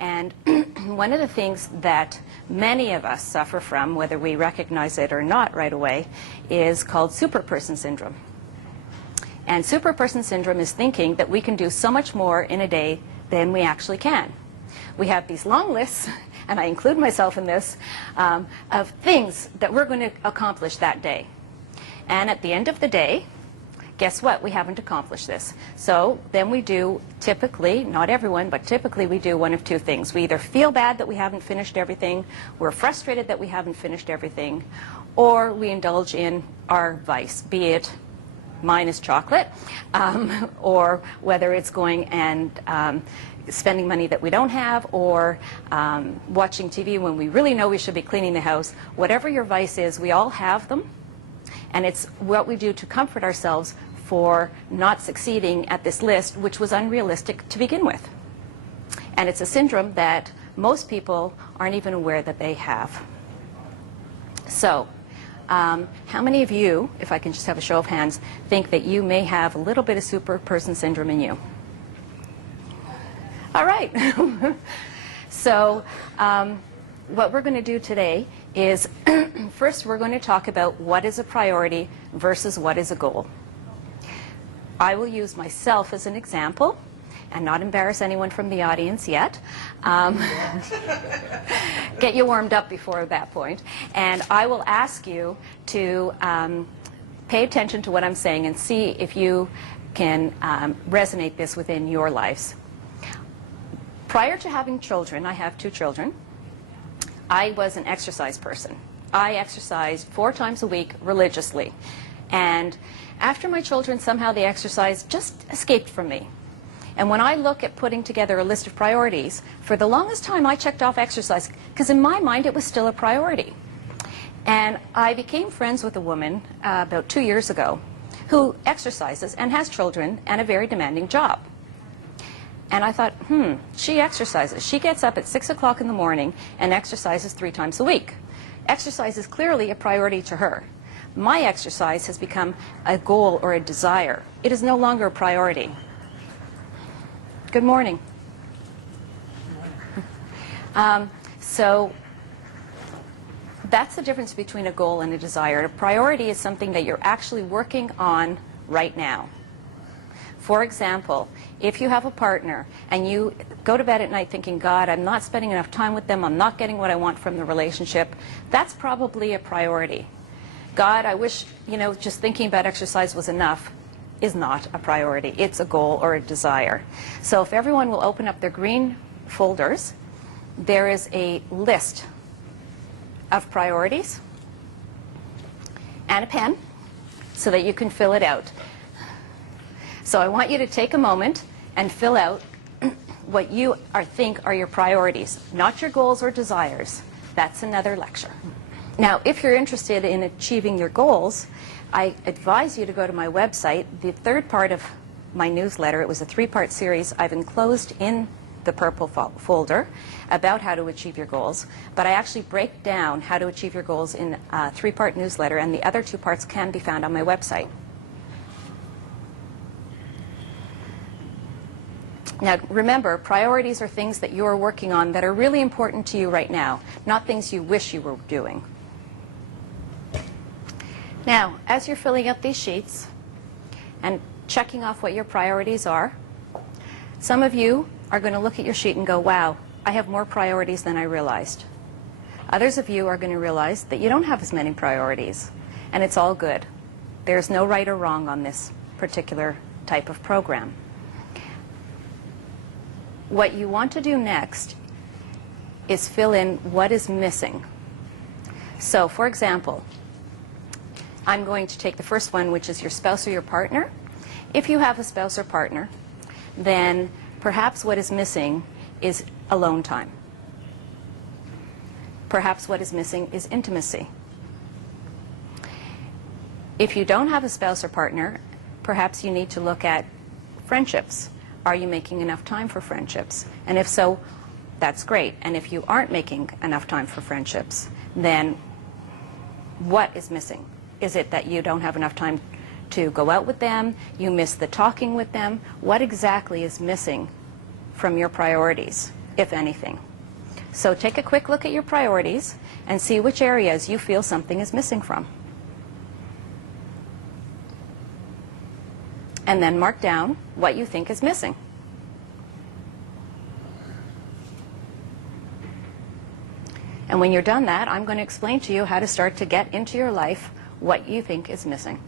And one of the things that many of us suffer from, whether we recognize it or not right away, is called Superperson Syndrome. And Superperson Syndrome is thinking that we can do so much more in a day than we actually can. We have these long lists, and I include myself in this, of things that we're going to accomplish that day. And at the end of the day, guess what? We haven't accomplished this. So then we do, typically, not everyone, but typically we do one of two things. We either feel bad that we haven't finished everything, we're frustrated that we haven't finished everything, or we indulge in our vice, be it mine is chocolate, or whether it's going and spending money that we don't have, or watching TV when we really know we should be cleaning the house. Whatever your vice is, we all have them, and it's what we do to comfort ourselves for not succeeding at this list, which was unrealistic to begin with. And it's a syndrome that most people aren't even aware that they have. So, how many of you, if I can just have a show of hands, think that you may have a little bit of Superperson Syndrome in you? All right. So, what we're going to do today is, first we're going to talk about what is a priority versus what is a goal. I will use myself as an example and not embarrass anyone from the audience yet. Get you warmed up before that point. And I will ask you to pay attention to what I'm saying and see if you can resonate this within your lives. Prior to having children, I have 2 children, I was an exercise person. I exercised 4 times a week religiously. And after my children, somehow the exercise just escaped from me. And when I look at putting together a list of priorities, for the longest time I checked off exercise, because in my mind it was still a priority. And I became friends with a woman about 2 years ago who exercises and has children and a very demanding job. And I thought, she exercises. She gets up at 6 o'clock in the morning and exercises 3 times a week. Exercise is clearly a priority to her. My exercise has become a goal or a desire. It is no longer a priority. Good morning. So that's the difference between a goal and a desire. A priority is something that you're actually working on right now. For example, if you have a partner and you go to bed at night thinking, God, I'm not spending enough time with them, I'm not getting what I want from the relationship, that's probably a priority. God, I wish, just thinking about exercise was enough, is not a priority. It's a goal or a desire. So if everyone will open up their green folders, there is a list of priorities and a pen so that you can fill it out. So I want you to take a moment and fill out what you think are your priorities, not your goals or desires. That's another lecture. Now, if you're interested in achieving your goals, I advise you to go to my website. The third part of my newsletter, it was a 3-part series I've enclosed in the purple folder about how to achieve your goals. But I actually break down how to achieve your goals in a 3-part newsletter, and the other 2 parts can be found on my website. Now, remember, priorities are things that you are working on that are really important to you right now, not things you wish you were doing. Now, as you're filling out these sheets and checking off what your priorities are, some of you are going to look at your sheet and go, wow, I have more priorities than I realized. Others of you are going to realize that you don't have as many priorities, and it's all good. There's no right or wrong on this particular type of program. What you want to do next is fill in what is missing. So, for example, I'm going to take the first one, which is your spouse or your partner. If you have a spouse or partner, then perhaps what is missing is alone time. Perhaps what is missing is intimacy. If you don't have a spouse or partner, perhaps you need to look at friendships. Are you making enough time for friendships? And if so, that's great. And if you aren't making enough time for friendships, then what is missing? Is it that you don't have enough time to go out with them? You miss the talking with them? What exactly is missing from your priorities? if anything. So take a quick look at your priorities and see which areas you feel something is missing from. And then mark down what you think is missing. And when you're done that, I'm going to explain to you how to start to get into your life what you think is missing.